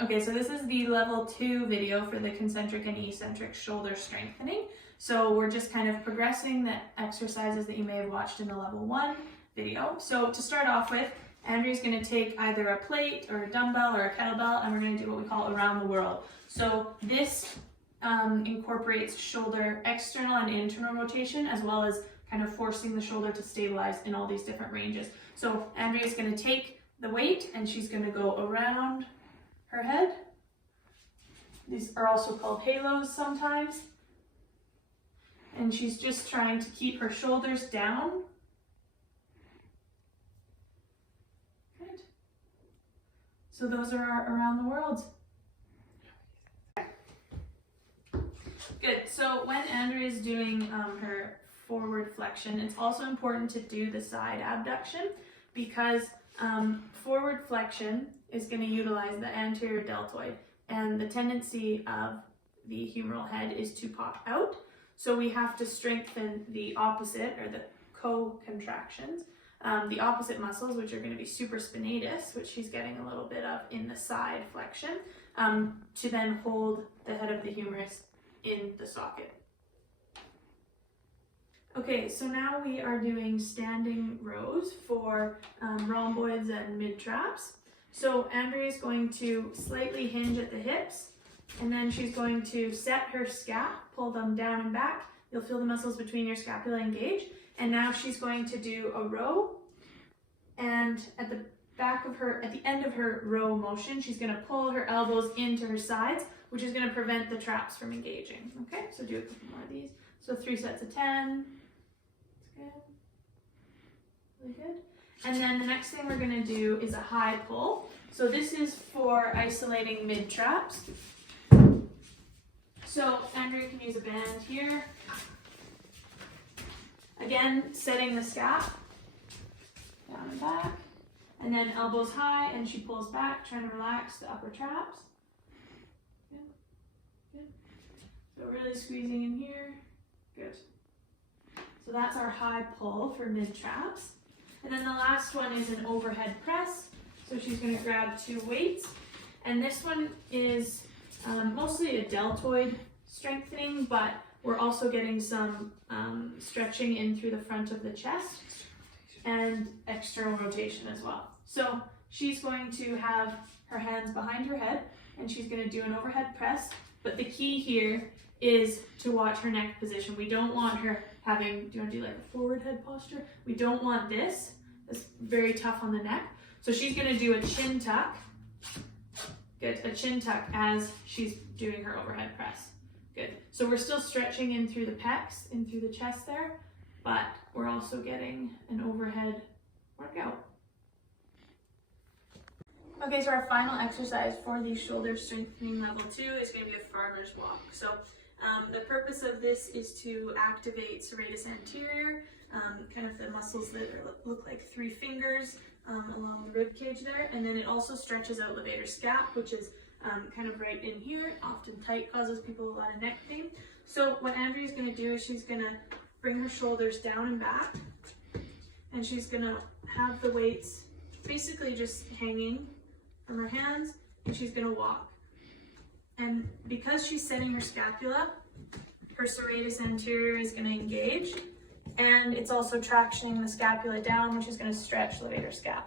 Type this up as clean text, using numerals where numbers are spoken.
Okay, so this is the level 2 video for the concentric and eccentric shoulder strengthening. So we're just kind of progressing the exercises that you may have watched in the level 1 video. So to start off with, Andrea's going to take either a plate or a dumbbell or a kettlebell, and we're going to do what we call around the world. So this incorporates shoulder external and internal rotation, as well as kind of forcing the shoulder to stabilize in all these different ranges. So Andrea's going to take the weight and she's going to go around her head. These are also called halos sometimes. And she's just trying to keep her shoulders down. Good. So those are our around the worlds. Good. So when Andrea is doing her forward flexion, it's also important to do the side abduction, because forward flexion is going to utilize the anterior deltoid, and the tendency of the humeral head is to pop out. So we have to strengthen the opposite, or the co-contractions, the opposite muscles, which are going to be supraspinatus, which she's getting a little bit of in the side flexion, to then hold the head of the humerus in the socket. Okay, so now we are doing standing rows for rhomboids and mid-traps. So Andrea is going to slightly hinge at the hips, and then she's going to set her scap, pull them down and back. You'll feel the muscles between your scapula engage. And now she's going to do a row, and at the end of her row motion, she's going to pull her elbows into her sides, which is going to prevent the traps from engaging. Okay, so do a couple more of these. So 3 sets of 10. That's good. Really good. And then the next thing we're going to do is a high pull. So this is for isolating mid-traps. So Andrea can use a band here. Again, setting the scap down and back. And then elbows high, and she pulls back, trying to relax the upper traps. Good. Good. So really squeezing in here. Good. So that's our high pull for mid-traps. And then the last one is an overhead press. So she's going to grab 2 weights. And this one is mostly a deltoid strengthening, but we're also getting some stretching in through the front of the chest and external rotation as well. So she's going to have her hands behind her head, and she's going to do an overhead press. But the key here is to watch her neck position. We don't want her having, do you want to do like a forward head posture? We don't want this. It's very tough on the neck. So she's going to do a chin tuck. Good, a chin tuck as she's doing her overhead press. Good. So we're still stretching in through the pecs, in through the chest there, but we're also getting an overhead workout. Okay, so our final exercise for the shoulder strengthening level 2 is going to be a farmer's walk. So the purpose of this is to activate serratus anterior, kind of the muscles that look like 3 fingers along the rib cage there, and then it also stretches out levator scap, which is kind of right in here. Often tight causes people a lot of neck pain. So what Andrea's going to do is she's going to bring her shoulders down and back, and she's going to have the weights basically just hanging from her hands, and she's going to walk. And because she's setting her scapula, her serratus anterior is going to engage, and it's also tractioning the scapula down, which is going to stretch levator scap.